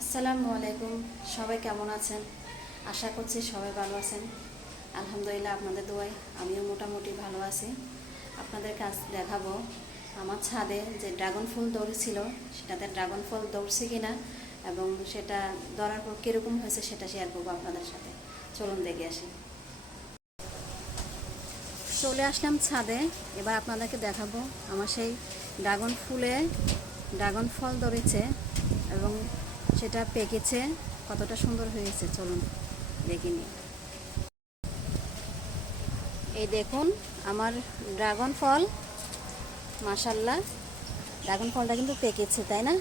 আসসালামু আলাইকুম। সবাই কেমন আছেন? আশা করছি সবাই ভালো আছেন। আলহামদুলিল্লাহ, আপনাদের দোয়ায় আমিও মোটামুটি ভালো আছি। আপনাদের কাছ দেখাবো আমার ছাদে যে ড্রাগন ফুল ধরেছিল, সেটাতে ড্রাগন ফল ধরছে কিনা এবং সেটা ধরার পর কীরকম হয়েছে সেটা শেয়ার করবো আপনাদের সাথে। চলুন দেখে আসি। চলে আসলাম ছাদে। এবার আপনাদেরকে দেখাবো আমার সেই ড্রাগন ফুলে ড্রাগন ফল ধরেছে এবং সেটা পেকেছে, কতটা সুন্দর হয়েছে চলুন দেখে নিই। এই দেখুন আমার ড্রাগন ফল, মাশাআল্লাহ ড্রাগন ফলটা কিন্তু পেকেছে, তাই না?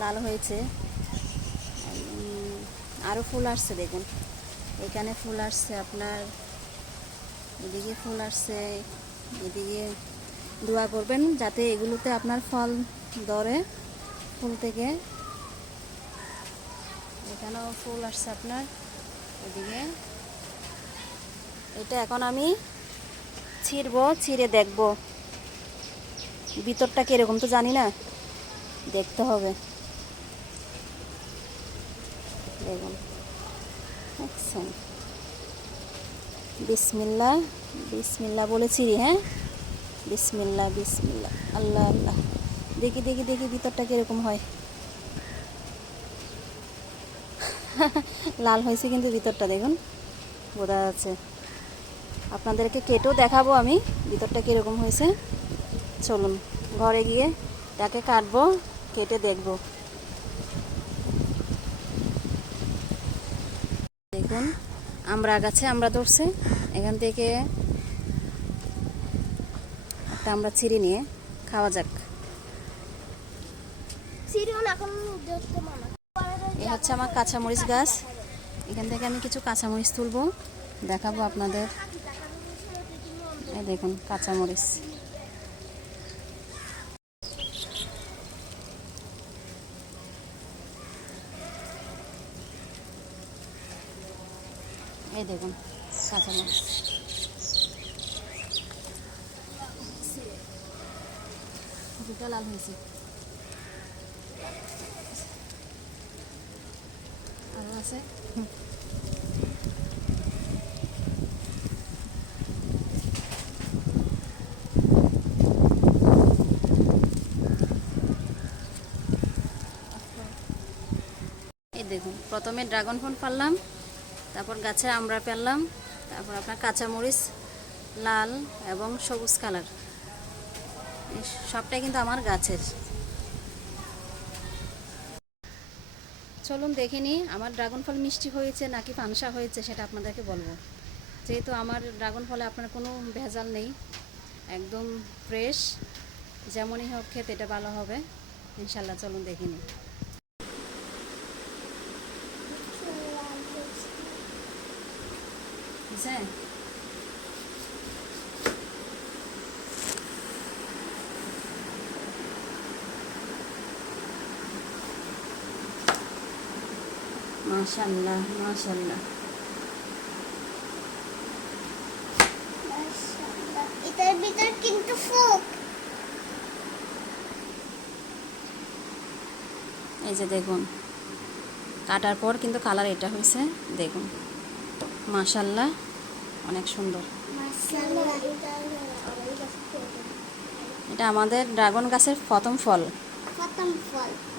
লাল হয়েছে। আরও ফুল আসছে, দেখুন এখানে ফুল আসছে, আপনার এদিকে ফুল আসছে, এদিকে দোয়া করবেন যাতে এগুলোতে আপনার ফল ধরে। ফুল থেকে এখানেও ফুল আসছে আপনার এদিকে। এটা এখন আমি ছিঁড়বো, ছিঁড়ে দেখবো ভিতরটা কিরকম, তো জানি না, দেখতে হবে। দেখুন, দেখছেন? বিসমিল্লাহ বিসমিল্লাহ বলে ছিঁড়ি। হ্যাঁ, বিসমিল্লাহ বিসমিল্লাহ, আল্লাহ আল্লাহ। দেখি দেখি দেখি ভিতরটা কিরকম হয়। লাল হয়েছে কিন্তু ভিতরটা দেখুন, বোঝা যাচ্ছে। আপনাদেরকে কেটেও দেখাবো আমি ভিতরটা কীরকম হয়েছে। চলুন ঘরে গিয়ে তাকে কাটবো, কেটে দেখব। দেখুন আমরা গাছে আমরা ধরছে, এখান থেকে একটা আমরা ছিঁড়ে নিয়ে খাওয়া যাক। এই হচ্ছে আমার কাঁচামরিচ গাছ, এখান থেকে আমি কিছু কাঁচামরিচ তুলবো, দেখাবো আপনাদের। এই দেখুন কাঁচামরিচ। এই দেখুন কাঁচামরিচ, দুটো লাল হয়েছে, আরও আছে। এই দেখুন প্রথমে ড্রাগন ফল পারলাম, তারপর গাছে আমরা পেলাম, তারপর আপনার কাঁচামরিচ লাল এবং সবুজ কালার, সবটাই কিন্তু আমার গাছের। চলুন দেখে নিই আমার ড্রাগন ফল মিষ্টি হয়েছে নাকি পানসা হয়েছে, সেটা আপনাদেরকে বলবো। যেহেতু আমার ড্রাগন ফলে আপনার কোনো ভেজাল নেই, একদম ফ্রেশ, যেমনই হোক খেতে এটা ভালো হবে ইনশাল্লাহ। চলুন দেখে নিই। হ্যাঁ, মাশাআল্লাহ মাশাআল্লাহ। এটার ভিতর কিন্তু ফুক। এই যে দেখুন কাটার পর কিন্তু কালার এটা হয়েছে, দেখুন মাশাআল্লাহ অনেক সুন্দর। এটা আমাদের ড্রাগন গাছের প্রথম ফল,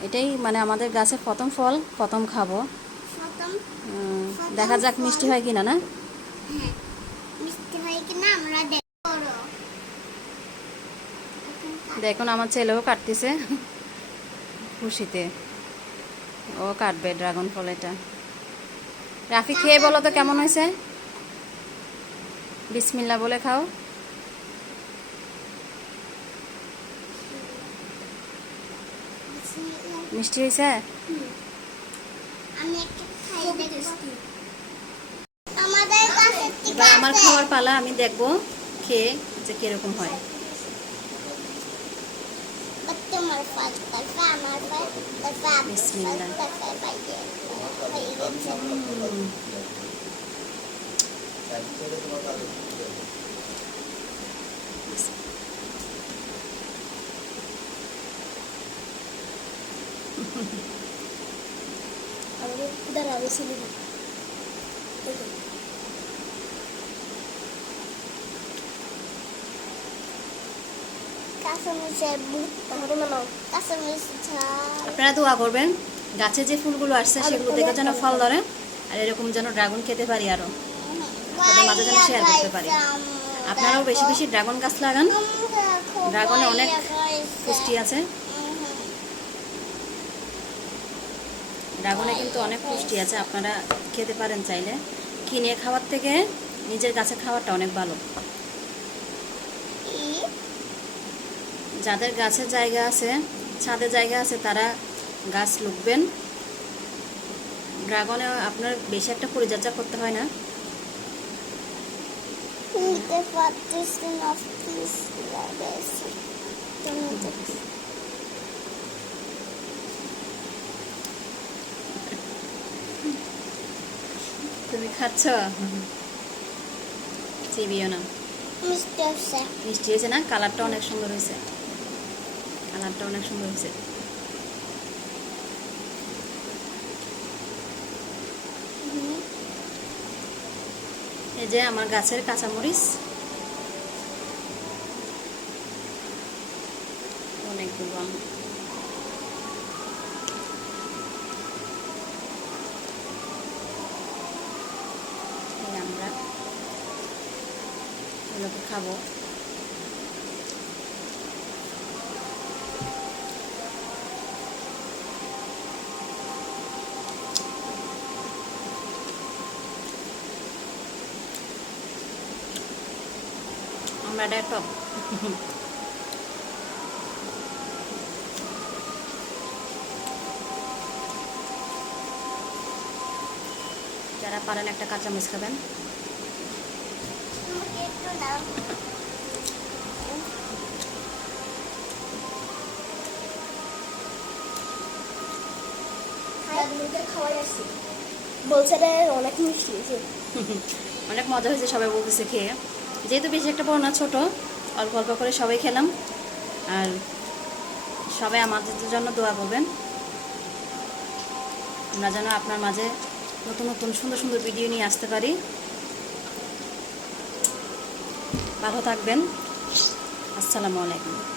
এটাই মানে আমাদের গাছের প্রথম ফল, প্রথম খাবো। দেখা যাক মিষ্টি হয় কিনা। না মিষ্টি হয় কিনা আমরা দেখব। দেখুন আমার ছেলেও কাটতেছে খুশিতে, ও কাটবে ড্রাগন ফল। এটা রাফি খেয়ে বলো তো কেমন হয়েছে, বিসমিল্লাহ বলে খাও। মিষ্টি হয়েছে? আমি একটু খাই দেখব। আমাদের কাছে এবার আমার খাওয়ার পালা, আমি দেখবো খেয়ে যে কিরকম হয়। তোমার ফল, তারপর আমার ফল, তারপর আপনার ফল, বিসমিল্লাহ। তারপর বাইরে হয়ে গেছে। আমাদের দাঁড়া আমি ছিল কাঁচামরিচের তাহলে মানে কাঁচামরিচ ঝাল আপনারা দোয়া করবেন গাছে যে ফুলগুলো আসছে সেগুলো দেখে যেন ফল ধরে, আর এরকম যেন ড্রাগন খেতে পারি, আরো আপনাদের মাঝে যেন শেয়ার করতে পারি। আপনারাও বেশি বেশি ড্রাগন গাছ লাগান, ড্রাগনে অনেক পুষ্টি আছে। ড্রাগনে কিন্তু অনেক পুষ্টি আছে, আপনারা খেতে পারেন চাইলে। কিনে খাওয়ার থেকে নিজের গাছে খাওয়াটা অনেক ভালো। যাদের গাছের জায়গা আছে, ছাদে জায়গা আছে, তারা গাছ লুকবেন। ড্রাগনে আপনার বেশি একটা পরিচর্যা করতে হয় না। নিতে পারতেছি না প্লিজ লাগাইছি তুমি খাচ্ছ? চিবিও না। মিষ্টি আছে মিষ্টি হয়েছে না? কালারটা অনেক সুন্দর হয়েছে, কালারটা অনেক সুন্দর হয়েছে। এই যে আমার গাছের কাঁচামরিচ অনেকগুলো। আমরা এগুলোকে খাবো। আমরা টক যারা পারেন একটা কাঁচামরিচ খাবেন। আমাকে একটু দাও বলছে রে অনেক মিষ্টি হয়েছে অনেক মজা হয়েছে, সবাই বলতেছে খেয়ে। যেহেতু বেশি একটা বড় না, ছোট, অল্প অল্প করে সবাই খেলাম। আর সবাই আমাদের জন্য দোয়া করবেন, আমরা যেন আপনার মাঝে নতুন নতুন সুন্দর সুন্দর ভিডিও নিয়ে আসতে পারি। ভালো থাকবেন। আসসালামু আলাইকুম।